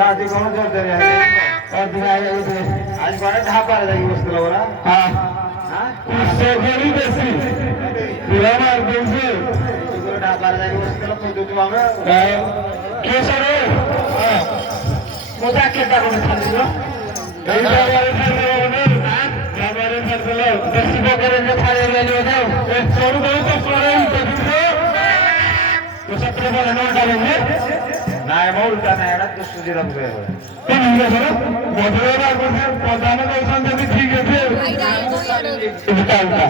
राती कौन चलते रहे और दिन आए आज बड़े ढाबा लगी उसको लग रहा हाँ उससे बड़ी बेसी पुराना बेसी इसको ढाबा लगी उसको लोग खुद तो मांगा कैसे रे हाँ मुझे क्या करना चाहिए कहीं ढाबारे खर्च लो ना ढाबारे खर्च लो दस को करेंगे खाने ले लो ना एक छोड़ दो तो छोड़े ही तो तो सब लोग नोट डालेंगे ना एमो उल्टा ना है तो सुधी रंग पे है तो नहीं है सर बदले बार पर पदाने का उसान जब ठीक है फिर उल्टा उल्टा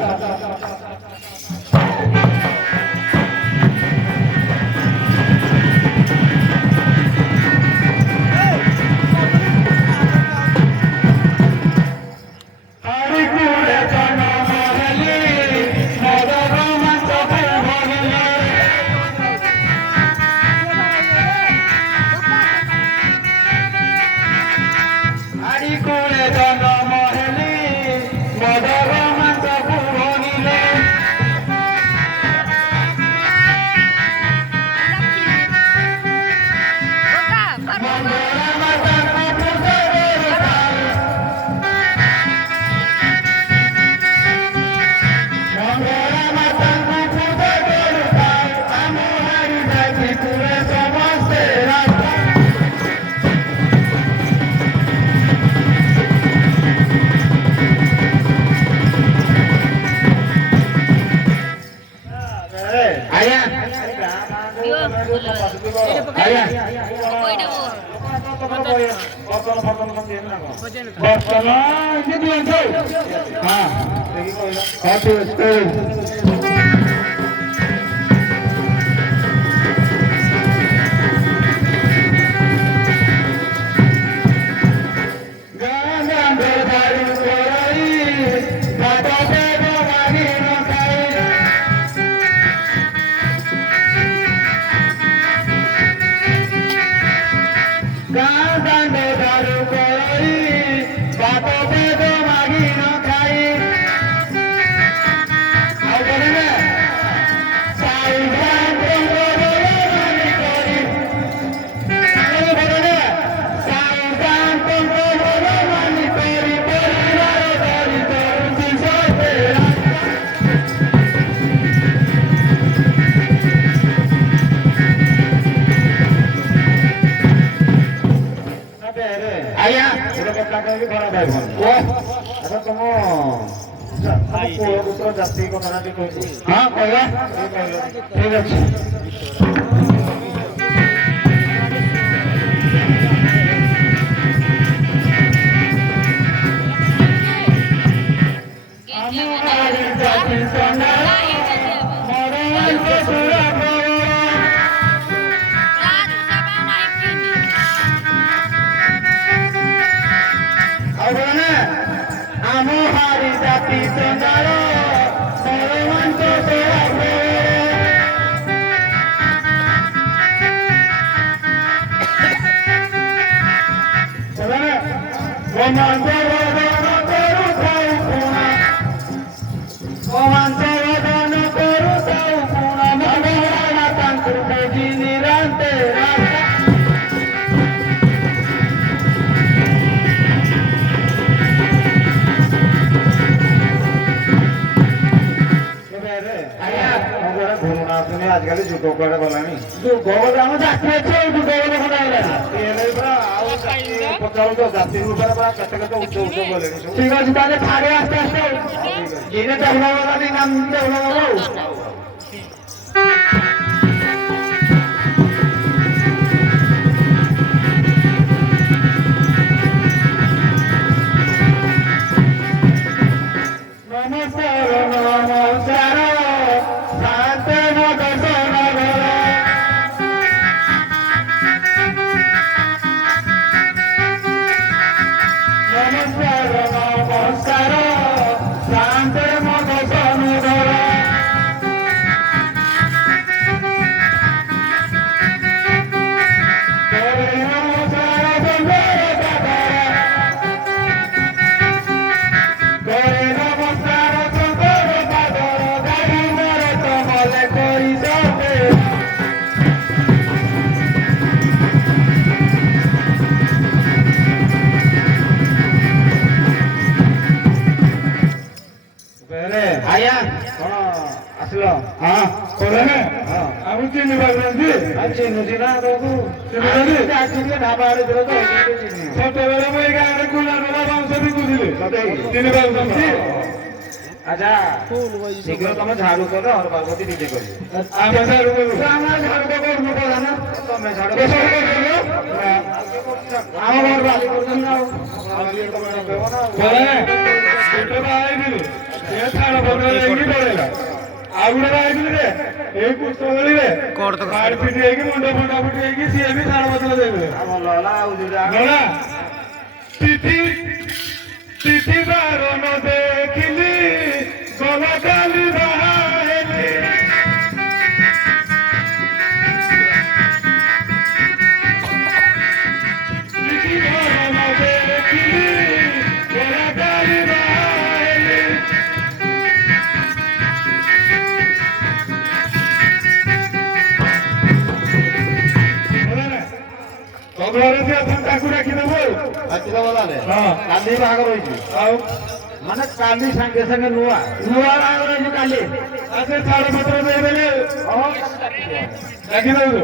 हाँ कहला ठीक अच्छे आजकल जुगो करे बोलानी जुगो बोला हम जाते हैं जुगो बोले बोला है ये नहीं बड़ा आओ पचाओ तो जाते हैं ऊपर बड़ा कटे ऊंचे ऊंचे बोले ठीक है जिताने थारे आस्ते आस्ते जिन्हें डेवलप वाला नहीं नाम डेवलप वाला ନମସ୍କାର ନମସ୍କାର ଶାନ୍ତେ ମୋ ଦର୍ଶନ କର। ନମସ୍କାର ନମସ୍କାର ଶାନ୍ତେ ମୋ ଦର୍ଶନ କର। ଆଜ୍ଞା କଣ ଆସିଲ? ହଁ କହୁଥିଲେ ଆମେ ଚିହ୍ନି ପାରୁଛନ୍ତି ଚିହ୍ନୁଛି ନା ତମକୁ ଚିହ୍ନୁଛନ୍ତି ଆସିଲେ ଢାବା ଆଡେ ଥିଲ ତ ଚିହ୍ନି ଛୋଟବେଳେ ମୁଁ ଏଇ ଗାଁରେ କୁଲା ନବା ବାଉଁଶ ବିକୁଥିଲି ଚିହ୍ନି ପାରୁଛନ୍ତି। ଆଚ୍ଛା ଶୀଘ୍ର ତମେ ଝାଡୁ କର ହର ପାର୍ବତୀ ନିଜେ କରିବେ। ଆମେ ଝାଡୁ କରୁ ଆମେ ଝାଡୁ ତ କରୁନୁ ପ୍ରଧାନ ତମେ ଝାଡୁ ଏସବୁ କରୁଥିଲୁ ଆମ ଘର ବାଲି କରୁଛନ୍ତି ନା ଆଉ ତମେ ଡକେଇବ ନା ବାହାଇଥିଲି ଏ ଛାଡ଼ ପତ୍ର ଦେଇକି ପଳେଇଲା। ଆଉ ଗୋଟେ ବାହାଇଥିଲି ଯେ ଏଇ ପୁଷ୍ପଗଳିରେ ମାରି ପିଟି ହେଇକି ମୁଣ୍ଡ ଫୁଣ୍ଡ ଫୁଟି ହେଇକି ସିଏ ବି ଛାଡ଼ ପତ୍ର ଦେଇଥିଲେ। ଭଲ ହେଲା ଆଉ ଗଲା ତିଥି ତିଥି ବାରଣ ଦେଖିଲି ଗଲା କାଲି ବାହା ହେଲି। ତିଥି ବାରଣ ଦେଖିଲି ଗଲା କାଲି ବାହା ହେଲି। ଘରେ ସେ ଆପଣ ତାକୁ ଡାକିଦେବୁ ଆଉ କାଲି ବାହାଘର ହେଇଛି ଆଉ ମାନେ କାଲି ସାଙ୍ଗେ ସାଙ୍ଗେ ନୂଆ ବାହାଘର ହେଇଛି କାଲି। ସେ ଛାଡ଼ ପତ୍ର ଦେଇଦେଲେ ଡାକିଦେବୁ।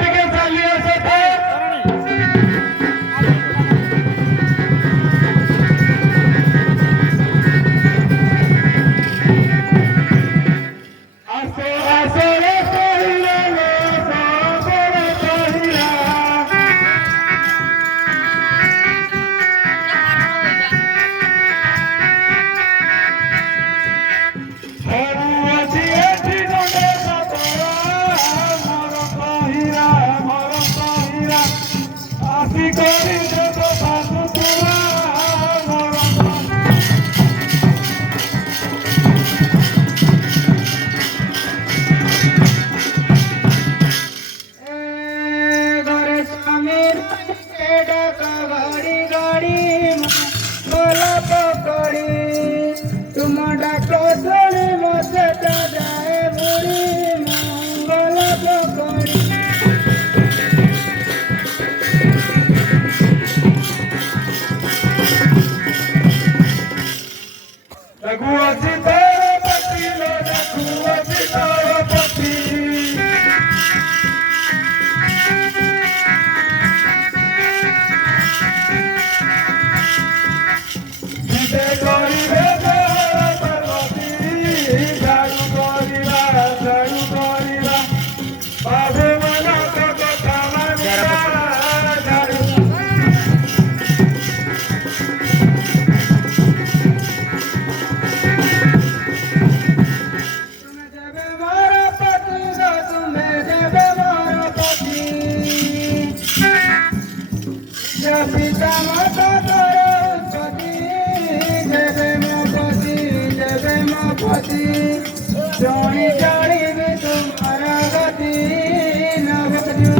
ଟିକେ ଚାଲି ଆସ पिता माता सरस्वती जय मो पति जानी जानी भी तुम्हारा गति नवजू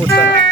Puta.